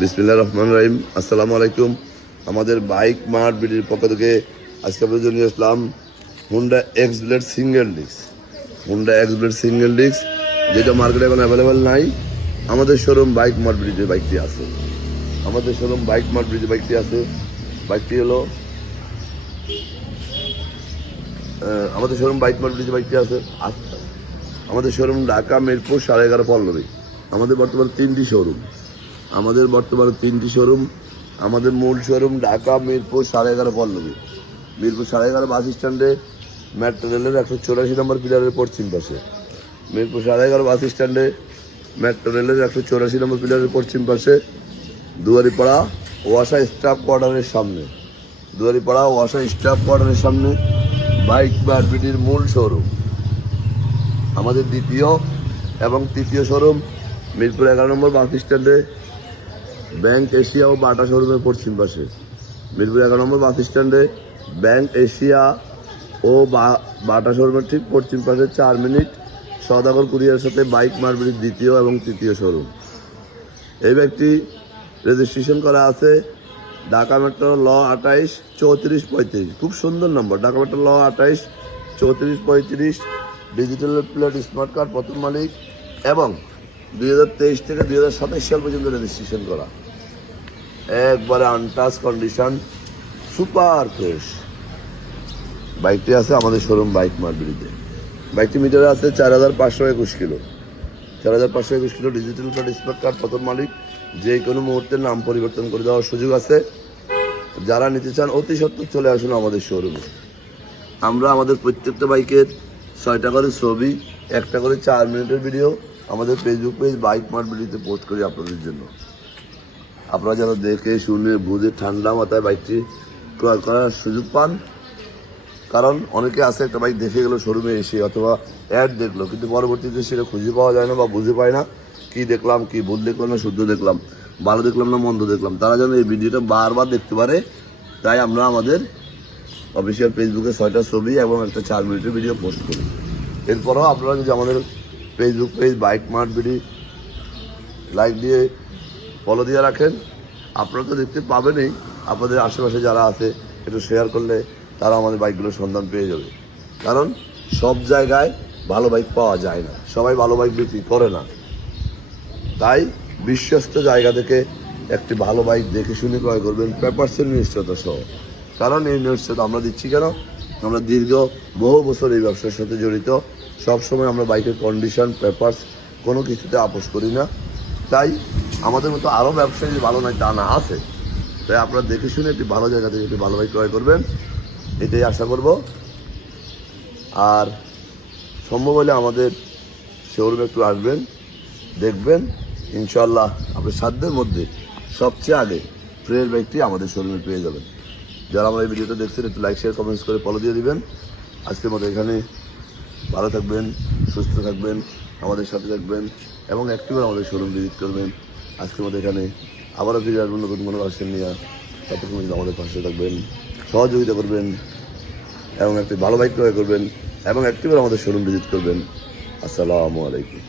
বিসমিল্লাহির রহমানির রহিম। আসসালামু আলাইকুম। আমাদের বাইক মার্ট বিডির পক্ষ থেকে আজকে আপনাদের জন্য নিয়ে আসলাম Honda X blade single disc. Honda X blade single disc যেটা মার্কেটে এখন অ্যাভেলেবেল নাই, আমাদের শোরুম বাইক মার্ট বিডিতে বাইকটি আছে। আমাদের শোরুম বাইক মার্ট বিডিতে বাইকটি আছে। বাইকটি হলো আমাদের শোরুম বাইক মার্ট বিডিতে বাইকটি আছে। আমাদের শোরুম ঢাকা মিরপুর 11.5 পল্লবী। আমাদের বর্তমানে তিনটি শোরুম। আমাদের মূল শোরুম ঢাকা মিরপুর 11.5 পল্লবী। মিরপুর 11.5 বাস স্ট্যান্ডে মেট্রো রেলের 184 নম্বর পিলারের পশ্চিম পাশে। মিরপুর 11.5 বাস স্ট্যান্ডে মেট্রো রেলের 184 নম্বর পিলারের পশ্চিম পাশে দুয়ারিপাড়া ওয়াসা স্টাফ কোয়ার্টারের সামনে বাইক মার্কেটের মূল শোরুম। আমাদের দ্বিতীয় এবং তৃতীয় শোরুম মিরপুর 11 নম্বর বাস স্ট্যান্ডে ব্যাংক এশিয়া ও বাটা শোরুমের পশ্চিম পাশে। মিরপুর 11 নম্বর বাস স্ট্যান্ডে ব্যাংক এশিয়া ও বাটা শোরুমের ঠিক পশ্চিম পাশে 4 মিনিট সওদাগর কুরিয়ার সাথে বাইক মার্কেটের দ্বিতীয় এবং তৃতীয় শোরুম। এই ব্যক্তি রেজিস্ট্রেশন করা আছে ঢাকা মেট্রো ল 28 34 35। খুব সুন্দর নম্বর, ঢাকা মেট্রো ল 28 34 35। ডিজিটাল প্লেট, স্মার্ট কার্ড, প্রথম মালিক এবং 2023 থেকে 2027 সাল পর্যন্ত রেজিস্ট্রেশন করা। একবারে আনটাচ কন্ডিশন, সুপার ফ্রেশ বাইকটি আছে আমাদের শোরুম বাইক মার্কেটে। বাইকটি মিটারে আছে 4521 kilo. 4521 kilo digital plate, smart card, প্রথম মালিক। যে কোনো মুহূর্তে নাম পরিবর্তন করে দেওয়ার সুযোগ আছে। যারা নিতে চান অতি সত্বর চলে আসুন আমাদের শোরুমে। আমরা আমাদের প্রত্যেকটা বাইকের 6টা করে ছবি, 1টা করে 4 মিনিটের ভিডিও আমাদের ফেসবুক পেজ বাইক মার্ট ভিডিওতে পোস্ট করি আপনাদের জন্য। আপনারা যেন দেখে শুনে বুঝে ঠান্ডা মাথায় বাইকটি ক্রয় করার সুযোগ পান। কারণ অনেকে আছে একটা বাইক দেখে গেলো শোরুমে এসে, অথবা অ্যাড দেখলো, কিন্তু পরবর্তীতে সেটা খুঁজে পাওয়া যায় না বা বুঝে পায় না কি দেখলাম, কি ভুল দেখলাম না শুদ্ধ দেখলাম, ভালো দেখলাম না মন্দ দেখলাম। তারা যেন এই ভিডিওটা বারবার দেখতে পারে, তাই আমরা আমাদের অফিসিয়াল ফেসবুকে 6টা ছবি এবং একটা 4 মিনিটের ভিডিও পোস্ট করি। এরপরও আপনারা যদি আমাদের Facebook page bike mart video like দিয়ে ফলো দিয়ে রাখেন, আপনারা তো দেখতে পাবেনই। আপনাদের আশেপাশে যারা আছে একটু শেয়ার করলে তারা আমাদের বাইকগুলোর সন্ধান পেয়ে যাবে। কারণ সব জায়গায় ভালো বাইক পাওয়া যায় না, সবাই ভালো বাইক বিক্রি করে না। তাই বিশ্বস্ত জায়গা থেকে একটি ভালো বাইক দেখে শুনে ক্রয় করবেন, পেপারসের নিশ্চয়তা সহ। কারণ এই নিশ্চয়তা আমরা দিচ্ছি কেন, আমরা দীর্ঘ বহু বছর এই ব্যবসার সাথে জড়িত। সবসময় আমরা বাইকের কন্ডিশন, পেপারস কোনো কিছুতে আপোষ করি না। তাই আমাদের মতো আরও ব্যবসায়ী ভালো নয় তা না, আছে। তাই আপনারা দেখে শুনে একটি ভালো জায়গা থেকে একটি ভালো বাইক ক্রয় করবেন, এটাই আশা করব। আর সম্ভব হলে আমাদের শোরুমে একটু আসবেন, দেখবেন। ইনশাল্লাহ আপনার সাধ্যের মধ্যে সবচেয়ে আগে ফ্রেশ বাইকটি আমাদের শোরুমে পেয়ে যাবেন। যারা আমার এই ভিডিওটা দেখছেন একটু লাইক, শেয়ার, কমেন্টস করে ফলো দিয়ে দিবেন। আজকের মতো এখানে ভালো থাকবেন, সুস্থ থাকবেন, আমাদের সাথে থাকবেন এবং একটিবার আমাদের শোরুম ভিজিট করবেন। আজকের মতো এখানে আবারও ফিরে আসবেন নতুন কোনো কালেকশন নিয়ে। ততক্ষণ আমাদের পাশে থাকবেন, সহযোগিতা করবেন এবং একটি ভালো বাইক ক্রয় করবেন এবং একটিবার আমাদের শোরুম ভিজিট করবেন। আসসালামু আলাইকুম।